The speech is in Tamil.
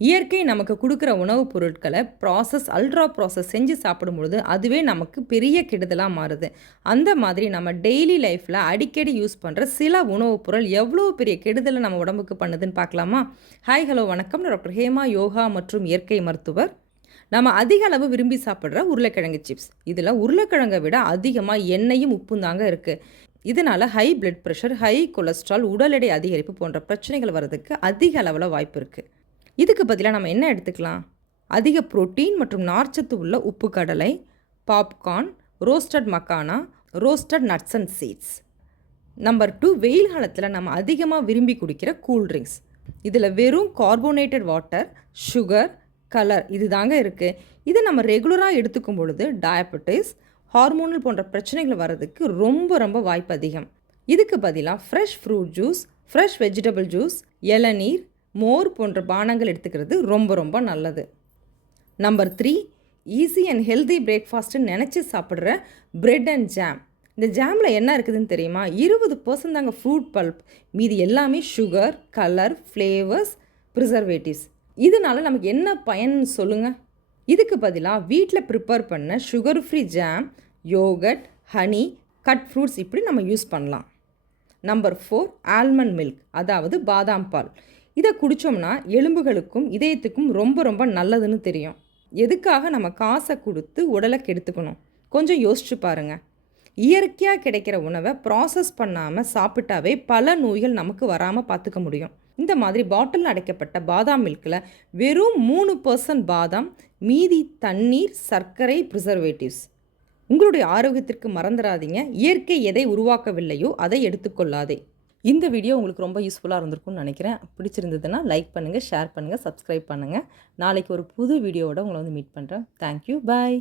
இயற்கை நமக்கு கொடுக்குற உணவுப் பொருட்களை அல்ட்ரா ப்ராசஸ் செஞ்சு சாப்பிடும்பொழுது அதுவே நமக்கு பெரிய கெடுதலாக மாறுது. அந்த மாதிரி நம்ம டெய்லி லைஃப்பில் அடிக்கடி யூஸ் பண்ணுற சில உணவுப் பொருள் எவ்வளோ பெரிய கெடுதலை நம்ம உடம்புக்கு பண்ணுதுன்னு பார்க்கலாமா? ஹாய் ஹலோ வணக்கம். நான் டாக்டர் ஹேமா, யோகா மற்றும் இயற்கை மருத்துவர். நம்ம அதிக அளவு விரும்பி சாப்பிட்ற உருளைக்கிழங்கு சிப்ஸ். இதில் உருளைக்கிழங்கை விட அதிகமாக எண்ணெயும் உப்பும் தாங்க இருக்குது. இதனால் high blood pressure, high cholesterol, உடல் எடை அதிகரிப்பு போன்ற பிரச்சனைகள் வர்றதுக்கு அதிக அளவில் வாய்ப்பு இருக்குது. இதுக்கு பதிலாக நம்ம என்ன எடுத்துக்கலாம்? அதிக புரோட்டீன் மற்றும் நார்ச்சத்து உள்ள உப்பு கடலை, popcorn, roasted makhana, roasted nuts and seeds. Number 2, வெயில் காலத்தில் நம்ம அதிகமாக விரும்பி குடிக்கிற கூல்ட்ரிங்க்ஸ். இதில் வெறும் கார்போனேட்டட் வாட்டர், சுகர், கலர் இது தாங்க இருக்குது. இதை நம்ம ரெகுலராக எடுத்துக்கும் பொழுது டயபெட்டிஸ், ஹார்மோனல் போன்ற பிரச்சனைகள் வர்றதுக்கு ரொம்ப வாய்ப்பு அதிகம். இதுக்கு பதிலாக fresh fruit juice, fresh vegetable juice, இளநீர், மோர் போன்ற பானங்கள் எடுத்துக்கிறது ரொம்ப நல்லது. நம்பர் 3, ஈஸி அண்ட் ஹெல்தி பிரேக்ஃபாஸ்ட்டுன்னு நினச்சி சாப்பிட்ற பிரெட் அண்ட் ஜாம். இந்த ஜாமில் என்ன இருக்குதுன்னு தெரியுமா? 20% தாங்க ஃப்ரூட் பல்ப், மீதி எல்லாமே சுகர், கலர், ஃப்ளேவர்ஸ், ப்ரிசர்வேட்டிவ்ஸ். இதனால் நமக்கு என்ன பயன்னு சொல்லுங்கள்? இதுக்கு பதிலாக வீட்டில் ப்ரிப்பேர் பண்ண sugar free jam, yoghurt, honey, cut fruits இப்படி நம்ம யூஸ் பண்ணலாம். நம்பர் 4, ஆல்மண்ட் மில்க், அதாவது பாதாம் பால். இதை குடித்தோம்னா எலும்புகளுக்கும் இதயத்துக்கும் ரொம்ப நல்லதுன்னு தெரியும். எதுக்காக நம்ம காசை கொடுத்து உடலை கெடுத்துக்கணும்? கொஞ்சம் யோசிச்சு பாருங்கள். இயற்கையாக கிடைக்கிற உணவை ப்ராசஸ் பண்ணாமல் சாப்பிட்டாவே பல நோய்கள் நமக்கு வராமல் பார்த்துக்க முடியும். இந்த மாதிரி பாட்டில் அடைக்கப்பட்ட பாதாம் மில்கில் வெறும் 3% பாதாம், மீதி தண்ணீர், சர்க்கரை, ப்ரிசர்வேட்டிவ்ஸ். உங்களுடைய ஆரோக்கியத்திற்கு மறந்துடாதீங்க, இயற்கை எதை உருவாக்கவில்லையோ அதை எடுத்துக்கொள்ளாதே. இந்த வீடியோ உங்களுக்கு ரொம்ப யூஸ்ஃபுல்லாக இருந்திருக்கும்னு நினைக்கிறேன். பிடிச்சிருந்ததுன்னா லைக் பண்ணுங்கள், ஷேர் பண்ணுங்கள், சப்ஸ்கிரைப் பண்ணுங்கள். நாளைக்கு ஒரு புது வீடியோவோட உங்களை மீட் பண்ணுறேன். தேங்க்யூ, பாய்.